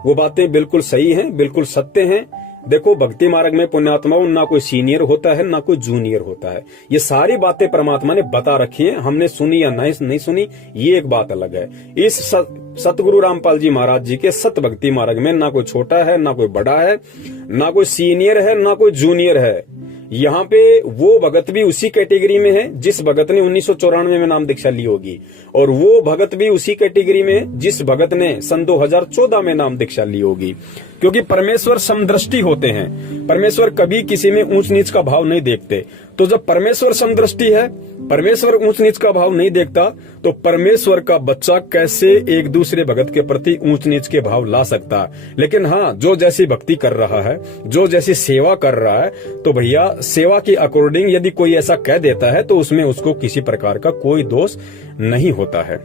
वो बातें बिल्कुल सही हैं, बिल्कुल सत्य हैं। देखो भक्ति मार्ग में पुण्यात्माओं ना कोई सीनियर होता है ना कोई जूनियर होता है, ये सारी बातें परमात्मा ने बता रखी हैं, हमने सुनी या नहीं सुनी ये एक बात अलग है। इस सतगुरु रामपाल जी महाराज जी के सत भक्ति मार्ग में ना कोई छोटा है ना कोई बड़ा है, ना कोई सीनियर है ना कोई जूनियर है। यहाँ पे वो भगत भी उसी कैटेगरी में है जिस भगत ने 1994 में नाम दीक्षा ली होगी, और वो भगत भी उसी कैटेगरी में है जिस भगत ने सन 2014 में नाम दीक्षा ली होगी। क्योंकि परमेश्वर समदृष्टि होते हैं, परमेश्वर कभी किसी में ऊंच नीच का भाव नहीं देखते। तो जब परमेश्वर समदृष्टि है, परमेश्वर ऊंच नीच का भाव नहीं देखता, तो परमेश्वर का बच्चा कैसे एक दूसरे भगत के प्रति ऊंच नीच के भाव ला सकता है। लेकिन हाँ, जो जैसी भक्ति कर रहा है, जो जैसी सेवा कर रहा है, तो भैया सेवा के अकॉर्डिंग यदि कोई ऐसा कह देता है तो उसमें उसको किसी प्रकार का कोई दोष नहीं होता है।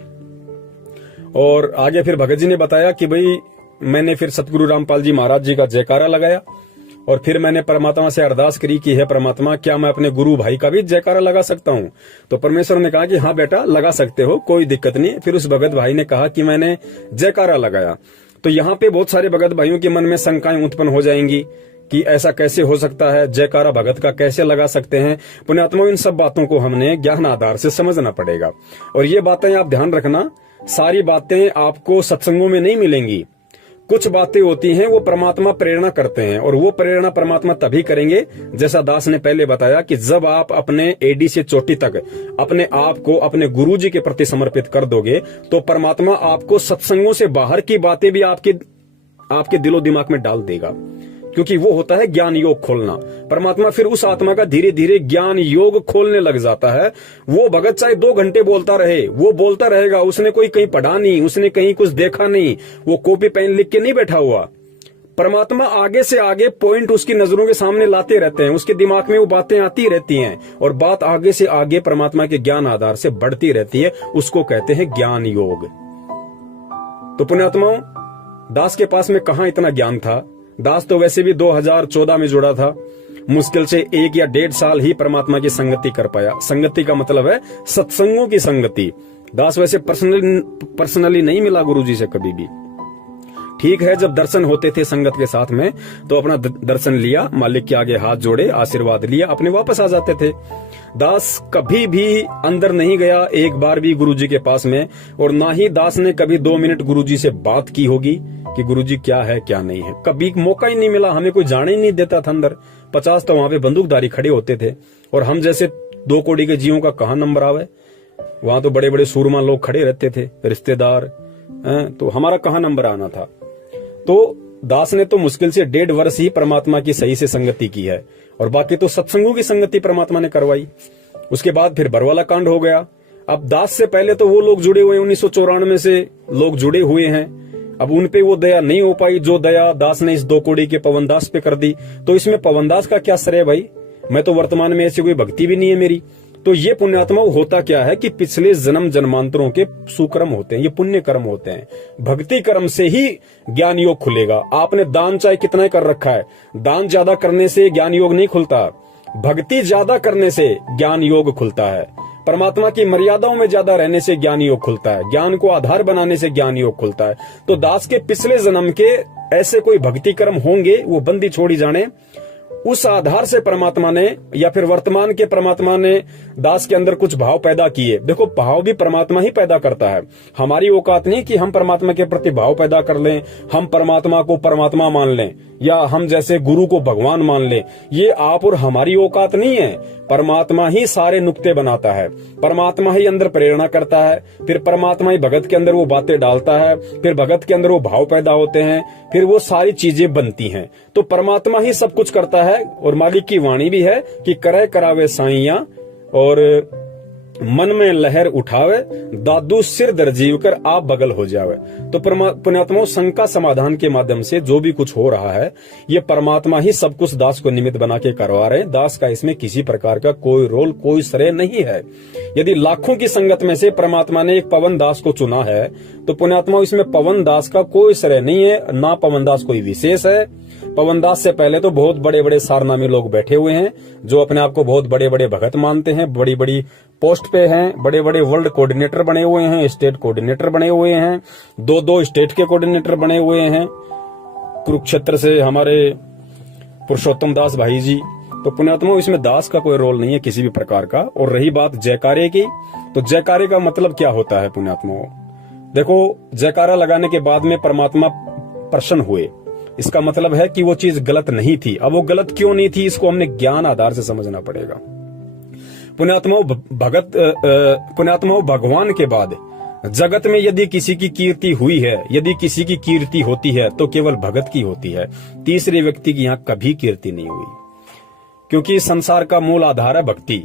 और आगे फिर भगत जी ने बताया कि भाई मैंने फिर सतगुरु रामपाल जी महाराज जी का जयकारा लगाया और फिर मैंने परमात्मा से अरदास करी कि हे परमात्मा, क्या मैं अपने गुरु भाई का भी जयकारा लगा सकता हूँ? तो परमेश्वर ने कहा कि हाँ बेटा लगा सकते हो, कोई दिक्कत नहीं। फिर उस भगत भाई ने कहा कि मैंने जयकारा लगाया। तो यहाँ पे बहुत सारे भगत भाइयों के मन में शंकाएं उत्पन्न हो जाएंगी कि ऐसा कैसे हो सकता है, जयकारा भगत का कैसे लगा सकते हैं। पुण्यात्मा, इन सब बातों को हमने ज्ञान आधार से समझना पड़ेगा। और ये बातें आप ध्यान रखना, सारी बातें आपको सत्संगों में नहीं मिलेंगी। कुछ बातें होती हैं वो परमात्मा प्रेरणा करते हैं, और वो प्रेरणा परमात्मा तभी करेंगे जैसा दास ने पहले बताया कि जब आप अपने एडी से चोटी तक अपने आप को अपने गुरु जी के प्रति समर्पित कर दोगे तो परमात्मा आपको सत्संगों से बाहर की बातें भी आपके दिलो दिमाग में डाल देगा। क्योंकि वो होता है ज्ञान योग खोलना। परमात्मा फिर उस आत्मा का धीरे धीरे ज्ञान योग खोलने लग जाता है। वो भगत चाहे 2 घंटे बोलता रहे, वो बोलता रहेगा, उसने कोई कहीं पढ़ा नहीं, उसने कहीं कुछ देखा नहीं, वो कॉपी पेन लिख के नहीं बैठा हुआ। परमात्मा आगे से आगे पॉइंट उसकी नजरों के सामने लाते रहते हैं, उसके दिमाग में वो बातें आती रहती हैं और बात आगे से आगे परमात्मा के ज्ञान आधार से बढ़ती रहती है। उसको कहते हैं ज्ञान योग। तो पुण्यात्माओं, दास के पास में कहां इतना ज्ञान था। दास तो वैसे भी 2014 में जुड़ा था, मुश्किल से 1 या 1.5 साल ही परमात्मा की संगति कर पाया। संगति का मतलब है सत्संगों की संगति। दास वैसे पर्सनली नहीं मिला गुरुजी से कभी भी। ठीक है, जब दर्शन होते थे संगत के साथ में तो अपना दर्शन लिया, मालिक के आगे हाथ जोड़े, आशीर्वाद लिया, अपने वापस आ जाते थे। दास कभी भी अंदर नहीं गया एक बार भी गुरुजी के पास में, और ना ही दास ने कभी 2 मिनट गुरुजी से बात की होगी कि गुरुजी क्या है क्या नहीं है। कभी मौका ही नहीं मिला, हमें कोई जाने ही नहीं देता था अंदर। 50 तो वहां पे बंदूकधारी खड़े होते थे और हम जैसे 2 कौड़ी के जीवों का कहां नंबर आवे। वहां तो बड़े बड़े सूरमा लोग खड़े रहते थे, रिश्तेदार, तो हमारा कहां नंबर आना था। तो दास ने तो मुश्किल से 1.5 वर्ष ही परमात्मा की सही से संगति की है, और बाकी तो सत्संगों की संगति परमात्मा ने करवाई। उसके बाद फिर बरवाला कांड हो गया। अब दास से पहले तो वो लोग जुड़े हुए 1994 से लोग जुड़े हुए हैं। अब उन पे वो दया नहीं हो पाई जो दया दास ने इस 2 कौड़ी के पवन दास पे कर दी। तो इसमें पवन दास का क्या श्रेय भाई? मैं तो वर्तमान में ऐसी कोई भक्ति भी नहीं है मेरी। तो ये पुण्यात्मा होता क्या है कि पिछले जन्म जन्मांतरों के सुकर्म होते हैं, ये पुण्य कर्म होते हैं। भक्ति कर्म से ही ज्ञान योग खुलेगा। आपने दान चाहे कितना कर रखा है, दान ज्यादा करने से ज्ञान योग नहीं खुलता, भक्ति ज्यादा करने से ज्ञान योग खुलता है। परमात्मा की मर्यादाओं में ज्यादा रहने से ज्ञान योग खुलता है, ज्ञान को आधार बनाने से ज्ञान योग खुलता है। तो दास के पिछले जन्म के ऐसे कोई भक्ति कर्म होंगे, वो बंदी छोड़ी जाने, उस आधार से परमात्मा ने या फिर वर्तमान के परमात्मा ने दास के अंदर कुछ भाव पैदा किए। देखो, भाव भी परमात्मा ही पैदा करता है। हमारी औकात नहीं कि हम परमात्मा के प्रति भाव पैदा कर लें, हम परमात्मा को परमात्मा मान लें या हम जैसे गुरु को भगवान मान लें। ये आप और हमारी औकात नहीं है। परमात्मा ही सारे नुक्ते बनाता है, परमात्मा ही अंदर प्रेरणा करता है, फिर परमात्मा ही भगत के अंदर वो बातें डालता है, फिर भगत के अंदर वो भाव पैदा होते हैं, फिर वो सारी चीजें बनती हैं। तो परमात्मा ही सब कुछ करता है। और मालिक की वाणी भी है कि करे करावे साइया और मन में लहर उठावे, दादू सिर दर्जीव कर आप बगल हो जावे। तो पुण्यात्माओं, शंका समाधान के माध्यम से जो भी कुछ हो रहा है, ये परमात्मा ही सब कुछ दास को निमित्त बना के करवा रहे हैं। दास का इसमें किसी प्रकार का कोई रोल, कोई श्रेय नहीं है। यदि लाखों की संगत में से परमात्मा ने एक पवन दास को चुना है, तो पुण्यात्माओं, इसमें पवन दास का कोई श्रेय नहीं है, ना पवन दास कोई विशेष है। पवन दास से पहले तो बहुत बड़े बड़े सारनामी लोग बैठे हुए हैं, जो अपने आप को बहुत बड़े बड़े भगत मानते हैं, बड़ी बड़ी पोस्ट पे हैं, बड़े बड़े वर्ल्ड कोऑर्डिनेटर बने हुए हैं, स्टेट कोऑर्डिनेटर बने हुए हैं, दो स्टेट के कोऑर्डिनेटर बने हुए हैं। कुरुक्षेत्र से हमारे पुरुषोत्तम दास भाई जी। तो पुण्यात्माओं, इसमें दास का कोई रोल नहीं है किसी भी प्रकार का। और रही बात जयकारे की, तो जयकारे का मतलब क्या होता है पुण्यात्माओं? देखो, जयकारा लगाने के बाद में परमात्मा प्रसन्न हुए, इसका मतलब है कि वो चीज गलत नहीं थी। अब वो गलत क्यों नहीं थी, इसको हमने ज्ञान आधार से समझना पड़ेगा। पुण्यात्माओं, भगवान के बाद जगत में यदि किसी की कीर्ति हुई है, यदि किसी की कीर्ति होती है, तो केवल भगत की होती है। तीसरे व्यक्ति की यहाँ कभी कीर्ति नहीं हुई, क्योंकि संसार का मूल आधार है भक्ति,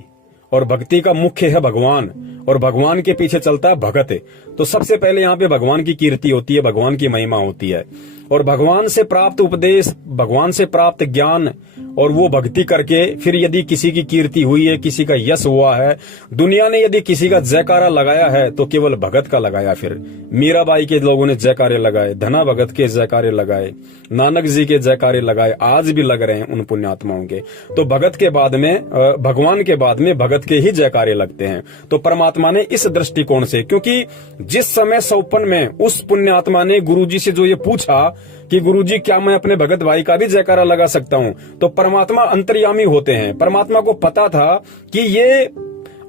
और भक्ति का मुख्य है भगवान, और भगवान के पीछे चलता है भगत। तो सबसे पहले यहाँ पे भगवान की कीर्ति होती है, भगवान की महिमा होती है, और भगवान से प्राप्त उपदेश, भगवान से प्राप्त ज्ञान, और वो भक्ति करके फिर यदि किसी की कीर्ति हुई है, किसी का यश हुआ है, दुनिया ने यदि किसी का जयकारा लगाया है, तो केवल भगत का लगाया। फिर मीराबाई के लोगों ने जयकारे लगाए, धना भगत के जयकारे लगाए, नानक जी के जयकारे लगाए, आज भी लग रहे हैं उन पुण्यात्माओं के। तो भगत के बाद में, भगवान के बाद में भगत के ही जयकारे लगते हैं। तो परमात्मा ने इस दृष्टिकोण से, क्योंकि जिस समय 54 में उस पुण्यात्मा ने गुरुजी से जो ये पूछा कि गुरुजी क्या मैं अपने भगत भाई का भी जयकारा लगा सकता हूं, तो परमात्मा अंतर्यामी होते हैं। परमात्मा को पता था कि ये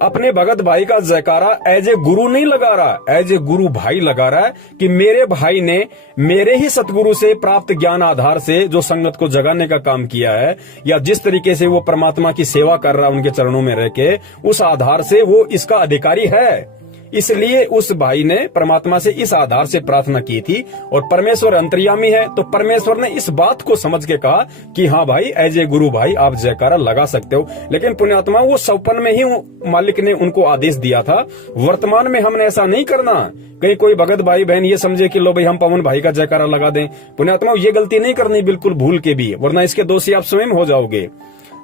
अपने भगत भाई का जयकारा एज ए गुरु नहीं लगा रहा, एज ए गुरु भाई लगा रहा है, कि मेरे भाई ने मेरे ही सतगुरु से प्राप्त ज्ञान आधार से जो संगत को जगाने का काम किया है, या जिस तरीके से वो परमात्मा की सेवा कर रहा है उनके चरणों में रह के, उस आधार से वो इसका अधिकारी है। इसलिए उस भाई ने परमात्मा से इस आधार से प्रार्थना की थी। और परमेश्वर अंतर्यामी है, तो परमेश्वर ने इस बात को समझ के कहा कि हाँ भाई, एज ए गुरु भाई आप जयकारा लगा सकते हो। लेकिन पुण्यात्मा, वो 54 में ही मालिक ने उनको आदेश दिया था। वर्तमान में हमने ऐसा नहीं करना। कहीं कोई भगत भाई बहन ये समझे कि लो भाई हम पवन भाई का जयकारा लगा दें। पुण्यात्मा, ये गलती नहीं करनी बिल्कुल भूल के भी, वरना इसके दोषी आप स्वयं हो जाओगे।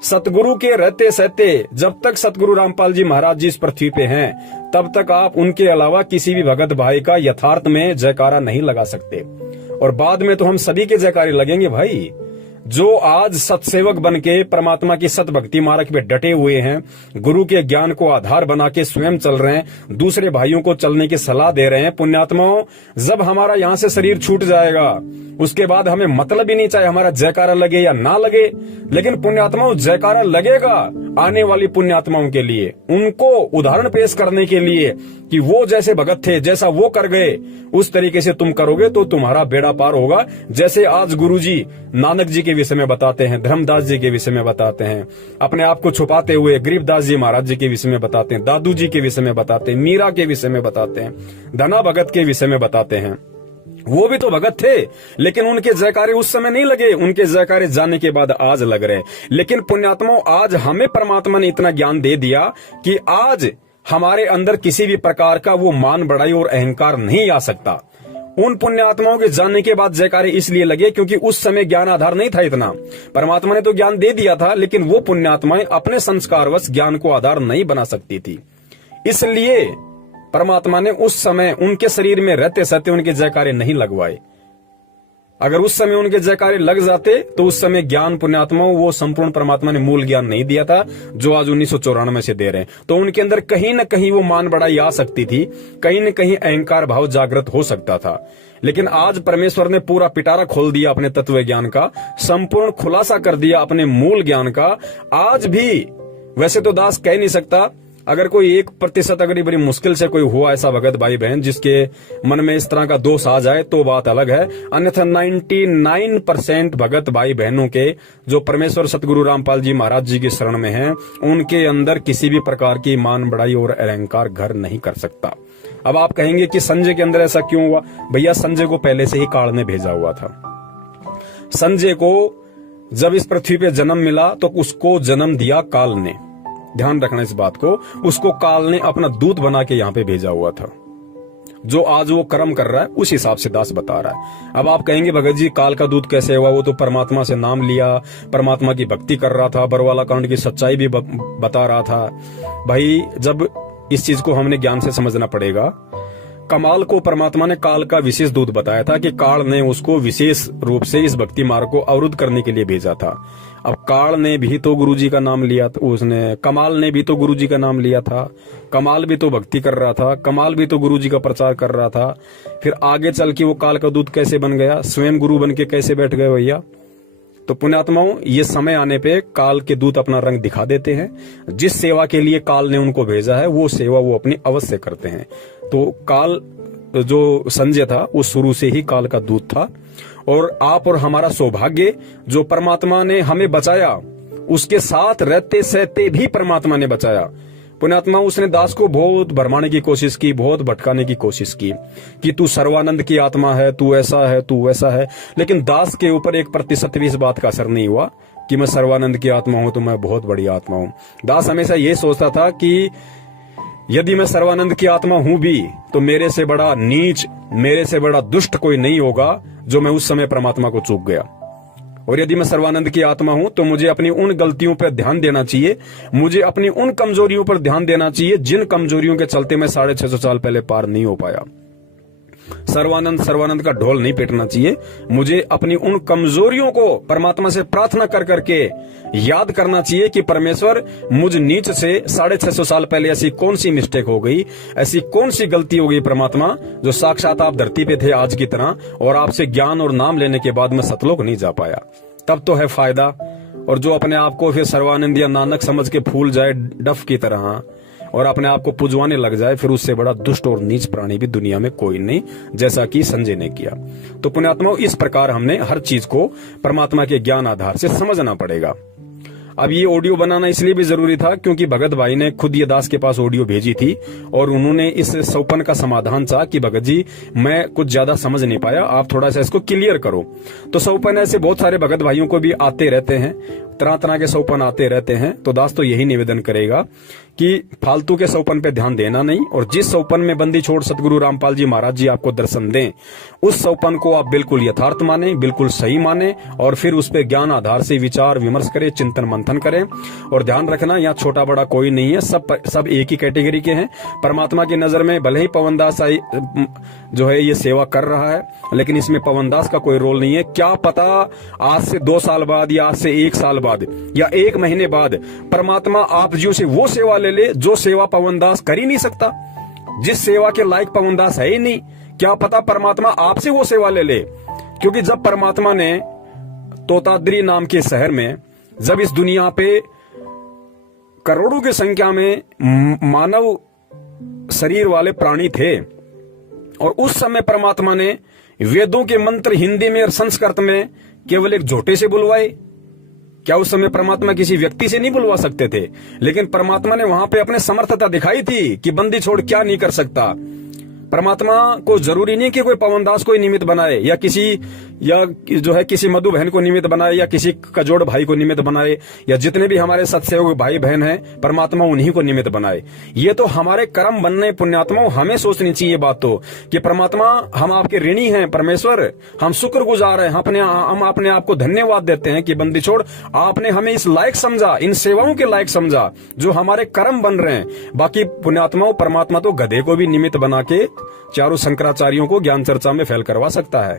सतगुरु के रहते सहते, जब तक सतगुरु रामपाल जी महाराज जी इस पृथ्वी पे हैं, तब तक आप उनके अलावा किसी भी भगत भाई का यथार्थ में जयकारा नहीं लगा सकते। और बाद में तो हम सभी के जयकारे लगेंगे भाई। जो आज सतसेवक बन के परमात्मा की सत भक्ति मार्ग पे डटे हुए हैं, गुरु के ज्ञान को आधार बना के स्वयं चल रहे हैं, दूसरे भाइयों को चलने की सलाह दे रहे हैं। पुण्यात्माओं, जब हमारा यहाँ से शरीर छूट जाएगा, उसके बाद हमें मतलब ही नहीं चाहे हमारा जयकारा लगे या ना लगे, लेकिन पुण्यात्माओं जयकारा लगेगा आने वाली पुण्यात्माओं के लिए, उनको उदाहरण पेश करने के लिए कि वो जैसे भगत थे, जैसा वो कर गए, उस तरीके से तुम करोगे तो तुम्हारा बेड़ा पार होगा। जैसे आज गुरुजी नानक जी के विषय में बताते हैं, धर्मदास जी के विषय में बताते हैं, अपने आप को छुपाते हुए गरीबदास जी महाराज जी के विषय में बताते हैं, दादू जी के विषय में बताते हैं, मीरा के विषय में बताते हैं, धना भगत के विषय में बताते हैं। वो भी तो भगत थे, लेकिन उनके जयकारे उस समय नहीं लगे, उनके जयकारे जाने के बाद आज लग रहे। लेकिन पुण्यात्माओं, आज हमें परमात्मा ने इतना ज्ञान दे दिया कि आज हमारे अंदर किसी भी प्रकार का वो मान बढ़ाई और अहंकार नहीं आ सकता। उन पुण्यात्माओं के जानने के बाद जयकारे इसलिए लगे क्योंकि उस समय ज्ञान आधार नहीं था इतना। परमात्मा ने तो ज्ञान दे दिया था, लेकिन वो पुण्यात्माएं अपने संस्कारवश ज्ञान को आधार नहीं बना सकती थी। इसलिए परमात्मा ने उस समय उनके शरीर में रहते सहते उनके जयकारे नहीं लगवाए। अगर उस समय उनके जयकारे लग जाते तो उस समय ज्ञान पुण्यात्माओं वो संपूर्ण परमात्मा ने मूल ज्ञान नहीं दिया था जो आज 1994 से दे रहे हैं। तो उनके अंदर कहीं न कहीं वो मान बढ़ाई आ सकती थी, कहीं न कहीं अहंकार भाव जागृत हो सकता था। लेकिन आज परमेश्वर ने पूरा पिटारा खोल दिया अपने तत्व ज्ञान का, संपूर्ण खुलासा कर दिया अपने मूल ज्ञान का। आज भी वैसे तो दास कह नहीं सकता अगर कोई 1% अगर बड़ी मुश्किल से कोई हुआ ऐसा भगत भाई बहन जिसके मन में इस तरह का दोष आ जाए तो बात अलग है, अन्यथा 99% भगत भाई बहनों के जो परमेश्वर सतगुरु रामपाल जी महाराज जी की शरण में हैं, उनके अंदर किसी भी प्रकार की मान बढ़ाई और अहंकार घर नहीं कर सकता। अब आप कहेंगे कि संजय के अंदर ऐसा क्यों हुआ? भैया संजय को पहले से ही काल ने भेजा हुआ था। संजय को जब इस पृथ्वी पे जन्म मिला तो उसको जन्म दिया काल ने, ध्यान रखना इस बात को, उसको काल ने अपना दूत बना के यहाँ पे भेजा हुआ था। जो आज वो कर्म कर रहा है उस हिसाब से दास बता रहा है। अब आप कहेंगे भगत जी काल का दूत कैसे हुआ? वो तो परमात्मा से नाम लिया, परमात्मा की भक्ति कर रहा था, बरवाला कांड की सच्चाई भी बता रहा था। भाई जब इस चीज को हमने ज्ञान से समझना पड़ेगा। कमाल को परमात्मा ने काल का विशेष दूत बताया था कि काल ने उसको विशेष रूप से इस भक्ति मार्ग को अवरुद्ध करने के लिए भेजा था। अब काल ने भी तो गुरुजी का नाम लिया था, उसने कमाल ने भी तो गुरुजी का नाम लिया था, कमाल भी तो भक्ति कर रहा था, कमाल भी तो गुरुजी का प्रचार कर रहा था। फिर आगे चल के वो काल का दूत कैसे बन गया? स्वयं गुरु बन के कैसे बैठ गए भैया? तो पुण्यात्माओं, ये समय आने पे काल के दूत अपना रंग दिखा देते हैं। जिस सेवा के लिए काल ने उनको भेजा है वो सेवा वो अपनी अवश्य करते हैं। तो काल जो संजय था वो शुरू से ही काल का दूत था, और आप और हमारा सौभाग्य जो परमात्मा ने हमें बचाया, उसके साथ रहते सहते भी परमात्मा ने बचाया। पुण्यात्मा, उसने दास को बहुत भरमाने की कोशिश की, बहुत भटकाने की कोशिश की कि तू सर्वानंद की आत्मा है, तू ऐसा है, तू वैसा है, लेकिन दास के ऊपर 1% भी इस बात का असर नहीं हुआ कि मैं सर्वानंद की आत्मा हूं तो मैं बहुत बड़ी आत्मा हूं। दास हमेशा ये सोचता था कि यदि मैं सर्वानंद की आत्मा हूं भी तो मेरे से बड़ा नीच, मेरे से बड़ा दुष्ट कोई नहीं होगा जो मैं उस समय परमात्मा को चूक गया। और यदि मैं सर्वानंद की आत्मा हूं तो मुझे अपनी उन गलतियों पर ध्यान देना चाहिए, मुझे अपनी उन कमजोरियों पर ध्यान देना चाहिए जिन कमजोरियों के चलते मैं 650 साल पहले पार नहीं हो पाया। सर्वानंद का ढोल नहीं पीटना चाहिए, मुझे अपनी उन कमजोरियों को परमात्मा से प्रार्थना कर करके याद करना चाहिए कि परमेश्वर मुझ नीच से 650 साल पहले ऐसी कौन सी मिस्टेक हो गई, ऐसी कौन सी गलती हो गई परमात्मा, जो साक्षात आप धरती पे थे आज की तरह, और आपसे ज्ञान और नाम लेने के बाद मैं सतलोक नहीं जा पाया। तब तो है फायदा। और जो अपने आप को फिर सर्वानंद या नानक समझ के फूल जाए डफ की तरह और अपने आप को पुजवाने लग जाए, फिर उससे बड़ा दुष्ट और नीच प्राणी भी दुनिया में कोई नहीं, जैसा कि संजय ने किया। तो पुण्यात्माओं, इस प्रकार हमने हर चीज को परमात्मा के ज्ञान आधार से समझना पड़ेगा। अब ये ऑडियो बनाना इसलिए भी जरूरी था क्योंकि भगत भाई ने खुद ये दास के पास ऑडियो भेजी थी और उन्होंने इस सौपन का समाधान चाहा कि भगत जी मैं कुछ ज्यादा समझ नहीं पाया, आप थोड़ा सा इसको क्लियर करो। तो सौपन ऐसे बहुत सारे भगत भाइयों को भी आते रहते हैं, तरह तरह के सौपन आते रहते हैं। तो दास तो यही निवेदन करेगा कि फालतू के सौपन पे ध्यान देना नहीं, और जिस सौपन में बंदी छोड़ सतगुरु रामपाल जी महाराज जी आपको दर्शन दें, उस सौपन को आप बिल्कुल यथार्थ माने, बिल्कुल सही माने, और फिर उस पे ज्ञान आधार से विचार विमर्श करें, चिंतन मंथन करें। और ध्यान रखना, यहाँ छोटा बड़ा कोई नहीं है, सब एक ही कैटेगरी के हैं। परमात्मा की नजर में भले ही पवनदास जो है ये सेवा कर रहा है, लेकिन इसमें पवनदास का कोई रोल नहीं है। क्या पता आज से 2 साल बाद या आज से 1 साल बाद या 1 महीने बाद परमात्मा आप जियो से वो सेवा ले ले जो सेवा पवनदास कर ही नहीं सकता, जिस सेवा के लायक पवनदास है ही नहीं। क्या पता परमात्मा आपसे वो सेवा ले ले, क्योंकि जब परमात्मा ने तोताद्री नाम के शहर में, जब इस दुनिया पे करोड़ों की संख्या में मानव शरीर वाले प्राणी थे, और उस समय परमात्मा ने वेदों के मंत्र हिंदी में और संस्कृत में केवल एक झोटे से बुलवाए। क्या उस समय परमात्मा किसी व्यक्ति से नहीं बुलवा सकते थे? लेकिन परमात्मा ने वहां पे अपने समर्थता दिखाई थी कि बंदी छोड़ क्या नहीं कर सकता। परमात्मा को जरूरी नहीं कि कोई पवनदास को निमित्त बनाए, या किसी मधु बहन को निमित्त बनाए, या किसी कजोड़ भाई को निमित्त बनाए, या जितने भी हमारे सत्सेवक भाई बहन हैं परमात्मा उन्हीं को निमित्त बनाए। ये तो हमारे कर्म बनने पुण्यात्माओं हमें सोचनी चाहिए बात तो, कि परमात्मा हम आपके ऋणी हैं, परमेश्वर हम शुक्रगुजार हैं, हम अपने आप को धन्यवाद देते हैं कि बंदी छोड़ आपने हमें इस लायक समझा, इन सेवाओं के लायक समझा जो हमारे कर्म बन रहे हैं। बाकी पुण्यात्माओं, परमात्मा तो गधे को भी निमित्त बना के चारों शंकराचार्यों को ज्ञान चर्चा में फेल करवा सकता है।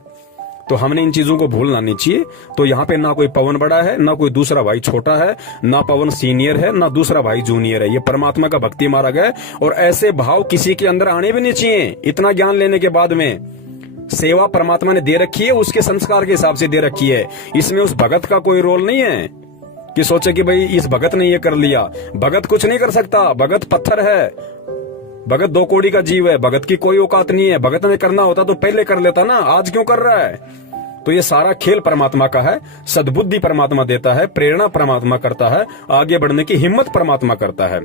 तो हमने इन चीजों को भूलना नहीं चाहिए। तो यहाँ पे ना कोई पवन बड़ा है, ना कोई दूसरा भाई छोटा है, ना पवन सीनियर है, ना दूसरा भाई जूनियर है। ये परमात्मा का भक्ति मार्ग है, और ऐसे भाव किसी के अंदर आने भी नहीं चाहिए। इतना ज्ञान लेने के बाद में सेवा परमात्मा ने दे रखी है, उसके संस्कार के हिसाब से दे रखी है, इसमें उस भगत का कोई रोल नहीं है। कि सोचे कि भाई इस भगत ने ये कर लिया। भगत कुछ नहीं कर सकता, भगत पत्थर है, भगत 2 कौड़ी का जीव है, भगत की कोई औकात नहीं है। भगत ने करना होता तो पहले कर लेता ना, आज क्यों कर रहा है? तो ये सारा खेल परमात्मा का है। सद्बुद्धि परमात्मा देता है, प्रेरणा परमात्मा करता है, आगे बढ़ने की हिम्मत परमात्मा करता है।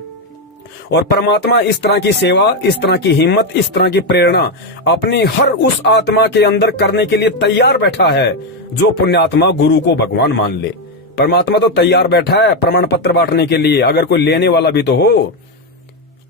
और परमात्मा इस तरह की सेवा, इस तरह की हिम्मत, इस तरह की प्रेरणा अपनी हर उस आत्मा के अंदर करने के लिए तैयार बैठा है जो पुण्यात्मा गुरु को भगवान मान ले। परमात्मा तो तैयार बैठा है प्रमाण पत्र बांटने के लिए, अगर कोई लेने वाला भी तो हो।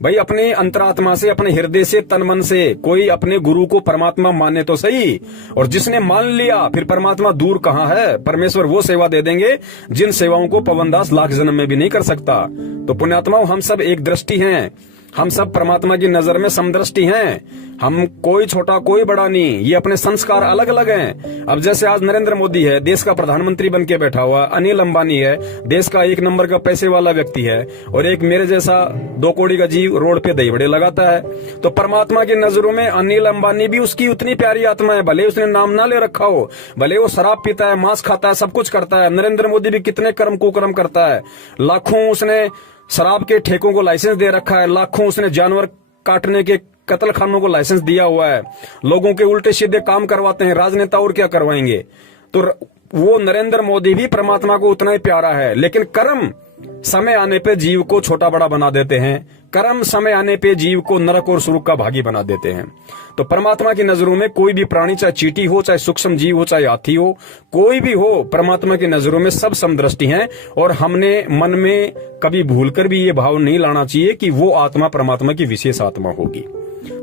भाई अपने अंतरात्मा से, अपने हृदय से, तन मन से कोई अपने गुरु को परमात्मा माने तो सही। और जिसने मान लिया फिर परमात्मा दूर कहाँ है। परमेश्वर वो सेवा दे देंगे जिन सेवाओं को पवनदास लाख जन्म में भी नहीं कर सकता। तो पुण्यात्माओं, हम सब एक दृष्टि हैं, हम सब परमात्मा की नजर में समदृष्टि हैं। हम कोई छोटा कोई बड़ा नहीं, ये अपने संस्कार अलग अलग हैं। अब जैसे आज नरेंद्र मोदी है, देश का प्रधानमंत्री बन के बैठा हुआ, अनिल अंबानी है, देश का 1 नंबर का पैसे वाला व्यक्ति है, और एक मेरे जैसा 2 कौड़ी का जीव रोड पे दही बड़े लगाता है। तो परमात्मा की नजरों में अनिल अंबानी भी उसकी उतनी प्यारी आत्मा है, भले उसने नाम ना ले रखा हो, भले वो शराब पीता है, मांस खाता है, सब कुछ करता है। नरेंद्र मोदी भी कितने कर्म कुकर्म करता है, लाखों उसने शराब के ठेकों को लाइसेंस दे रखा है, लाखों उसने जानवर काटने के कत्ल खानों को लाइसेंस दिया हुआ है, लोगों के उल्टे सीधे काम करवाते हैं। राजनेता और क्या करवाएंगे? तो वो नरेंद्र मोदी भी परमात्मा को उतना ही प्यारा है। लेकिन कर्म समय आने पे जीव को छोटा बड़ा बना देते हैं, कर्म समय आने पे जीव को नरक और सुरक का भागी बना देते हैं। तो परमात्मा की नजरों में कोई भी प्राणी, चाहे चींटी हो, चाहे सूक्ष्म जीव हो, चाहे हाथी हो, कोई भी हो, परमात्मा की नजरों में सब समदृष्टि हैं। और हमने मन में कभी भूलकर भी ये भाव नहीं लाना चाहिए कि वो आत्मा परमात्मा की विशेष आत्मा होगी।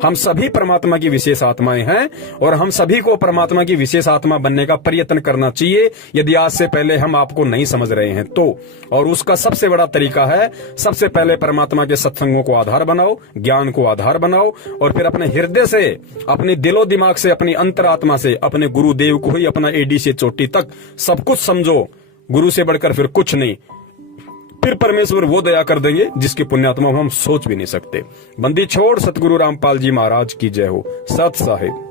हम सभी परमात्मा की विशेष आत्माएं हैं और हम सभी को परमात्मा की विशेष आत्मा बनने का प्रयत्न करना चाहिए, यदि आज से पहले हम आपको नहीं समझ रहे हैं तो। और उसका सबसे बड़ा तरीका है, सबसे पहले परमात्मा के सत्संगों को आधार बनाओ, ज्ञान को आधार बनाओ, और फिर अपने हृदय से, अपने दिलो दिमाग से, अपनी अंतरात्मा से अपने गुरुदेव को ही अपना एडी से चोटी तक सब कुछ समझो। गुरु से बढ़कर फिर कुछ नहीं। फिर परमेश्वर वो दया कर देंगे जिसकी पुण्यात्मा हम सोच भी नहीं सकते। बंदी छोड़ सतगुरु रामपाल जी महाराज की जय हो। सत साहिब।